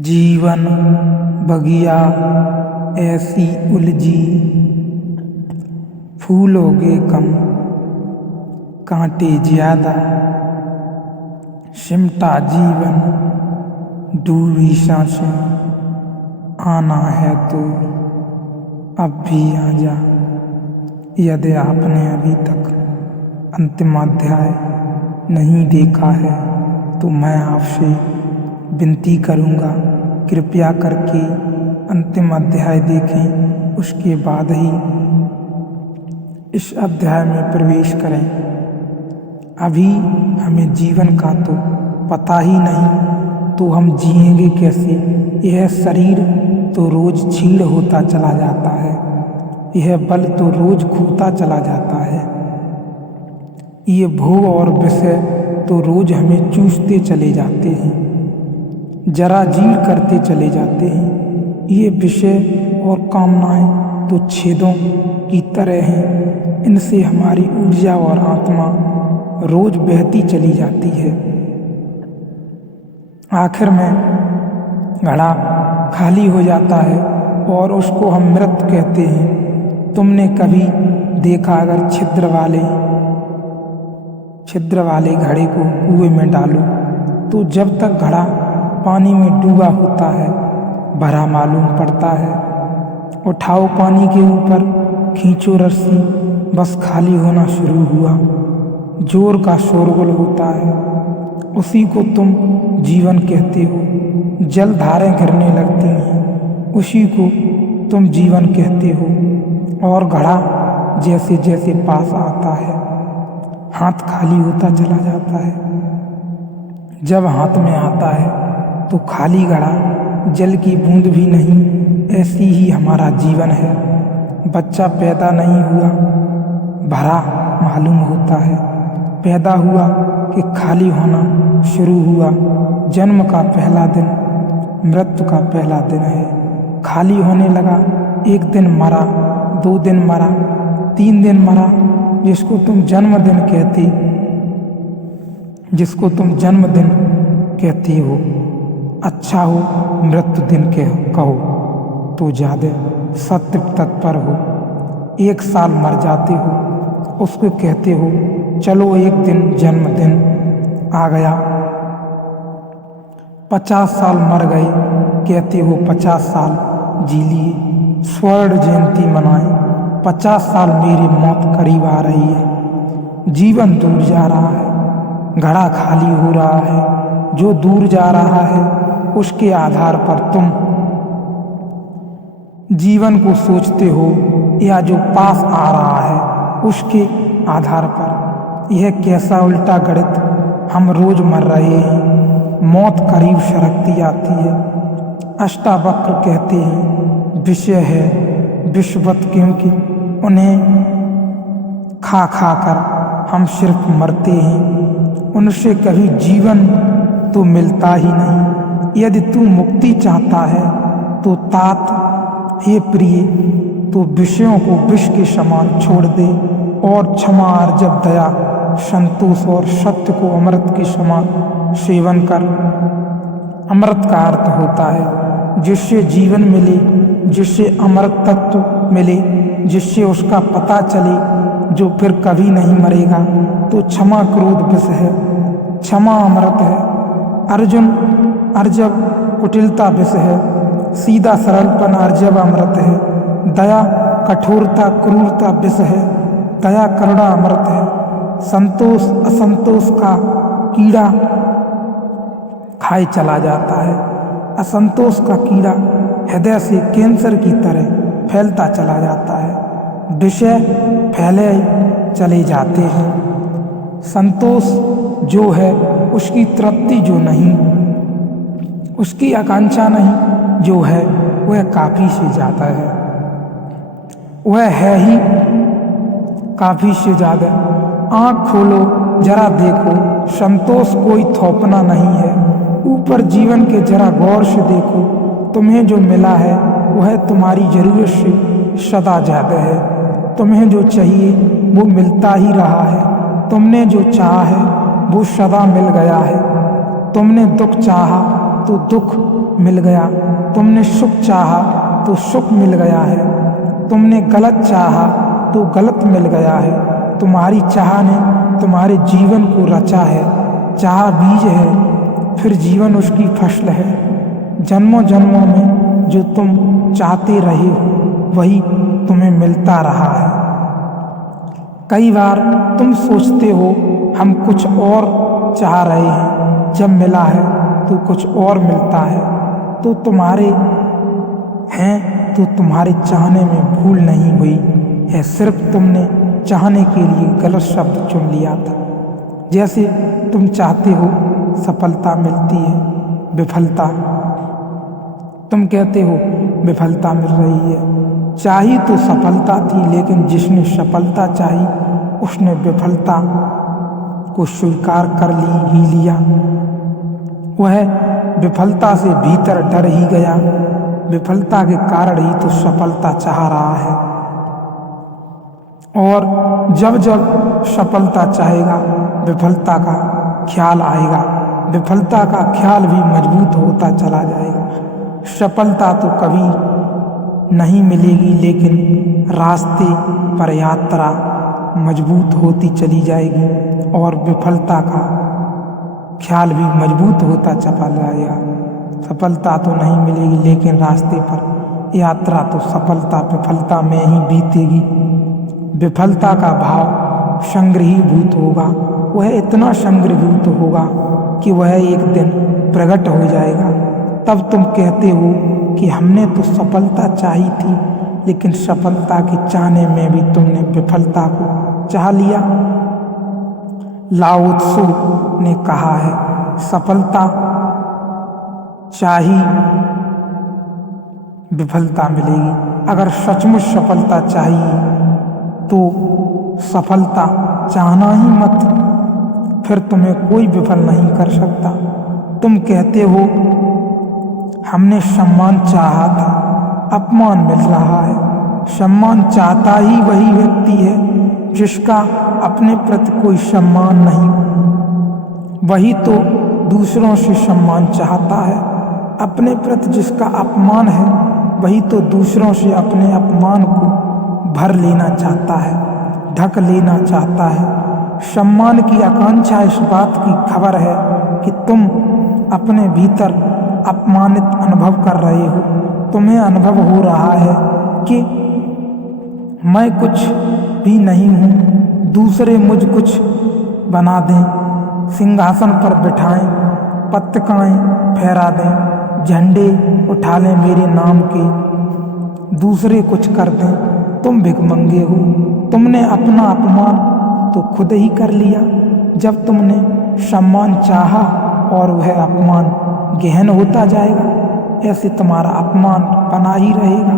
जीवन बगिया ऐसी उलझी, फूलोगे कम कांटे ज्यादा। सिमटा जीवन डूबी सांसें, आना है तो अब भी आ जा। यदि आपने अभी तक अंतिम अध्याय नहीं देखा है तो मैं आपसे विनती करूँगा, कृपया करके अंतिम अध्याय देखें, उसके बाद ही इस अध्याय में प्रवेश करें। अभी हमें जीवन का तो पता ही नहीं, तो हम जिएंगे कैसे। यह शरीर तो रोज क्षीण होता चला जाता है, यह बल तो रोज खोता चला जाता है, ये भोग और विषय तो रोज हमें चूसते चले जाते हैं, जरा जीर्ण करते चले जाते हैं। ये विषय और कामनाएं तो छेदों की तरह हैं, इनसे हमारी ऊर्जा और आत्मा रोज बहती चली जाती है। आखिर में घड़ा खाली हो जाता है और उसको हम मृत कहते हैं। तुमने कभी देखा, अगर छिद्र वाले घड़े को कुएं में डालो तो जब तक घड़ा पानी में डूबा होता है भरा मालूम पड़ता है। उठाओ पानी के ऊपर, खींचो रस्सी, बस खाली होना शुरू हुआ। जोर का शोरगुल होता है, उसी को तुम जीवन कहते हो। जल धारें गिरने लगती हैं, उसी को तुम जीवन कहते हो। और घड़ा जैसे जैसे पास आता है, हाथ खाली होता चला जाता है। जब हाथ में आता है तो खाली घड़ा, जल की बूंद भी नहीं। ऐसी ही हमारा जीवन है। बच्चा पैदा नहीं हुआ, भरा मालूम होता है। पैदा हुआ कि खाली होना शुरू हुआ। जन्म का पहला दिन मृत्यु का पहला दिन है। खाली होने लगा, एक दिन मरा, 2 दिन मरा, 3 दिन मरा, जिसको तुम जन्मदिन कहते हो। अच्छा हो मृत्यु दिन कहो तो ज्यादा सत्य तत्पर हो। 1 साल मर जाते हो, उसको कहते हो चलो एक दिन जन्मदिन आ गया। 50 साल मर गए, कहते हो 50 साल जी लिए, स्वर्ण जयंती मनाए। 50 साल मेरी मौत करीब आ रही है। जीवन दूर जा रहा है, घड़ा खाली हो रहा है। जो दूर जा रहा है उसके आधार पर तुम जीवन को सोचते हो, या जो पास आ रहा है उसके आधार पर। यह कैसा उल्टा गणित। हम रोज मर रहे हैं, मौत करीब सरकती आती है। अष्टावक्र कहते हैं विषय है विषवत, क्योंकि उन्हें खा खा कर हम सिर्फ मरते हैं, उनसे कभी जीवन तो मिलता ही नहीं। यदि तू मुक्ति चाहता है तो तात हे प्रिय, तो विषयों को विष के समान छोड़ दे और क्षमा, अर्जव, दया, संतोष और सत्य को अमृत के समान सेवन कर। अमृत का अर्थ होता है जिससे जीवन मिले, जिससे अमृत तत्व मिले, जिससे उसका पता चले, जो फिर कभी नहीं मरेगा। तो क्षमा क्रोध विष है, क्षमा अमृत है। अर्जुन अर्जव कुटिलता विष है, सीधा सरलपन अर्जव अमृत है। दया कठोरता क्रूरता विष है, दया करुणा अमृत है। संतोष असंतोष का कीड़ा खाए चला जाता है। असंतोष का कीड़ा हृदय से कैंसर की तरह फैलता चला जाता है। विषय फैले चले जाते हैं। संतोष जो है उसकी तृप्ति जो नहीं, उसकी आकांक्षा नहीं, जो है वह काफी से ज्यादा है। वह है ही काफी से ज्यादा। आँख खोलो जरा देखो, संतोष कोई थोपना नहीं है। ऊपर जीवन के जरा गौर से देखो, तुम्हें जो मिला है वह तुम्हारी जरूरत से सदा ज्यादा है। तुम्हें जो चाहिए वो मिलता ही रहा है। तुमने जो चाहा है वो सदा मिल गया है। तुमने दुख चाहा तो दुख मिल गया, तुमने सुख चाहा तो सुख मिल गया है, तुमने गलत चाहा तो गलत मिल गया है। तुम्हारी चाह ने तुम्हारे जीवन को रचा है। चाह बीज है, फिर जीवन उसकी फसल है। जन्मों जन्मों में जो तुम चाहते रहे हो वही तुम्हें मिलता रहा है। कई बार तुम सोचते हो हम कुछ और चाह रहे हैं, जब मिला है तो कुछ और मिलता है। तो तुम्हारे हैं तो तुम्हारे चाहने में भूल नहीं हुई है, सिर्फ तुमने चाहने के लिए गलत शब्द चुन लिया था। जैसे तुम चाहते हो सफलता मिलती है, विफलता, तुम कहते हो विफलता मिल रही है। चाही तो सफलता थी, लेकिन जिसने सफलता चाही उसने विफलता को स्वीकार कर ही लिया। वह विफलता से भीतर डर ही गया। विफलता के कारण ही तो सफलता चाह रहा है। और जब जब सफलता चाहेगा विफलता का ख्याल आएगा, विफलता का ख्याल भी मजबूत होता चला जाएगा। सफलता तो कभी नहीं मिलेगी, लेकिन रास्ते पर यात्रा मजबूत होती चली जाएगी और विफलता का ख्याल भी मजबूत होता चला जाएगा। सफलता तो नहीं मिलेगी, लेकिन रास्ते पर यात्रा तो सफलता विफलता में ही बीतेगी। विफलता का भाव संग्रहीभूत होगा, वह इतना संग्रहीभूत होगा कि वह एक दिन प्रकट हो जाएगा। तब तुम कहते हो कि हमने तो सफलता चाही थी, लेकिन सफलता के चाहने में भी तुमने विफलता को चाह लिया। लाओ त्सु ने कहा है, सफलता चाही विफलता मिलेगी। अगर सचमुच सफलता चाहिए तो सफलता चाहना ही मत, फिर तुम्हें कोई विफल नहीं कर सकता। तुम कहते हो हमने सम्मान चाहा था, अपमान मिल रहा है। सम्मान चाहता ही वही व्यक्ति है जिसका अपने प्रति कोई सम्मान नहीं, वही तो दूसरों से सम्मान चाहता है। अपने प्रति जिसका अपमान है वही तो दूसरों से अपने अपमान को भर लेना चाहता है, ढक लेना चाहता है। सम्मान की आकांक्षा इस बात की खबर है कि तुम अपने भीतर अपमानित अनुभव कर रहे हो। तुम्हें अनुभव हो रहा है कि मैं कुछ भी नहीं हूँ, दूसरे मुझ कुछ बना दें, सिंहासन पर बिठाएं, पताकाएं फहरा दें, झंडे उठा लें मेरे नाम के, दूसरे कुछ कर दें। तुम भिखमंगे हो, तुमने अपना अपमान तो खुद ही कर लिया। जब तुमने सम्मान चाहा और वह अपमान गहन होता जाएगा, ऐसे तुम्हारा अपमान बना ही रहेगा।